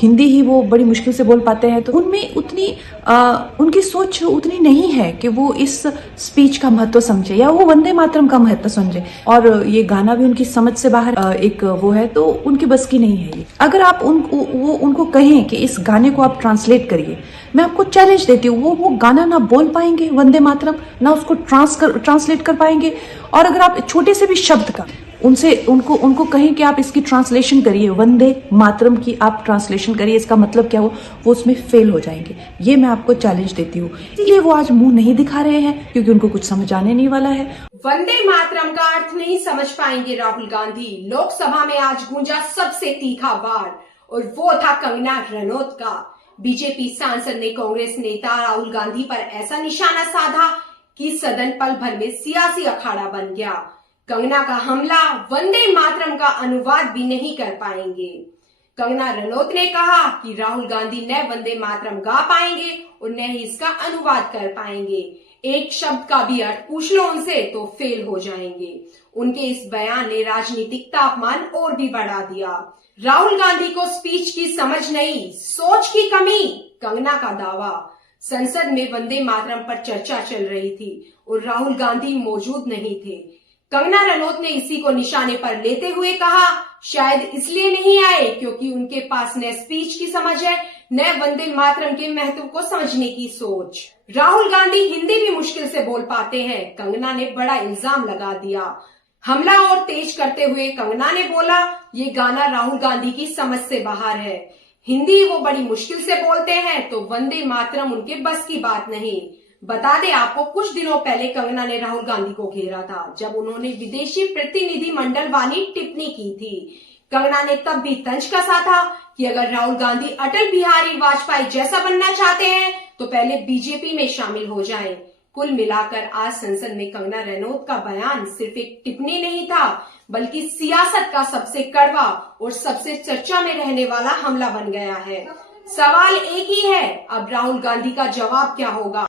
हिंदी ही वो बड़ी मुश्किल से बोल पाते हैं, तो उनमें उतनी उनकी सोच उतनी नहीं है कि वो इस स्पीच का महत्व समझे या वो वंदे मातरम का महत्व समझे। और ये गाना भी उनकी समझ से बाहर एक वो है, तो उनकी बस की नहीं है ये। अगर आप उनको कहें कि इस गाने को आप ट्रांसलेट करिए, मैं आपको चैलेंज देती हूँ, वो गाना ना बोल पाएंगे वंदे मातरम, ना उसको ट्रांसलेट कर पाएंगे। और अगर आप छोटे से भी शब्द का उनको कहें कि आप इसकी ट्रांसलेशन करिए, वंदे मातरम की आप ट्रांसलेशन करिए, इसका मतलब क्या हो, वो उसमें फेल हो जाएंगे। ये मैं आपको चैलेंज देती हूँ। इसलिए वो आज मुंह नहीं दिखा रहे हैं, क्योंकि उनको कुछ समझ आने नहीं वाला है। वंदे मातरम का अर्थ नहीं समझ पाएंगे राहुल गांधी। लोकसभा में आज गूंजा सबसे तीखा वार, और वो था कंगना रनौत का। बीजेपी सांसद ने कांग्रेस नेता राहुल गांधी पर ऐसा निशाना साधा कि सदन पल भर में सियासी अखाड़ा बन गया। कंगना का हमला, वंदे मातरम का अनुवाद भी नहीं कर पाएंगे। कंगना रनौत ने कहा कि राहुल गांधी न वंदे मातरम गा पाएंगे और न ही इसका अनुवाद कर पाएंगे। एक शब्द का भी अर्थ पूछ लो उनसे तो फेल हो जाएंगे। उनके इस बयान ने राजनीतिक तापमान और भी बढ़ा दिया। राहुल गांधी को स्पीच की समझ नहीं, सोच की कमी, कंगना का दावा। संसद में वंदे मातरम पर चर्चा चल रही थी और राहुल गांधी मौजूद नहीं थे। कंगना रनौत ने इसी को निशाने पर लेते हुए कहा, शायद इसलिए नहीं आए क्योंकि उनके पास न स्पीच की समझ है, न वंदे मातरम के महत्व को समझने की सोच। राहुल गांधी हिंदी भी मुश्किल से बोल पाते हैं, कंगना ने बड़ा इल्जाम लगा दिया। हमला और तेज करते हुए कंगना ने बोला, ये गाना राहुल गांधी की समझ से बाहर है। हिंदी वो बड़ी मुश्किल से बोलते हैं, तो वंदे मातरम उनके बस की बात नहीं। बता दें आपको, कुछ दिनों पहले कंगना ने राहुल गांधी को घेरा था, जब उन्होंने विदेशी प्रतिनिधि मंडल वाली टिप्पणी की थी। कंगना ने तब भी तंज कसा था कि अगर राहुल गांधी अटल बिहारी वाजपेयी जैसा बनना चाहते हैं तो पहले बीजेपी में शामिल हो जाएं। कुल मिलाकर आज संसद में कंगना रनौत का बयान सिर्फ एक टिप्पणी नहीं था, बल्कि सियासत का सबसे कड़वा और सबसे चर्चा में रहने वाला हमला बन गया है। सवाल एक ही है, अब राहुल गांधी का जवाब क्या होगा।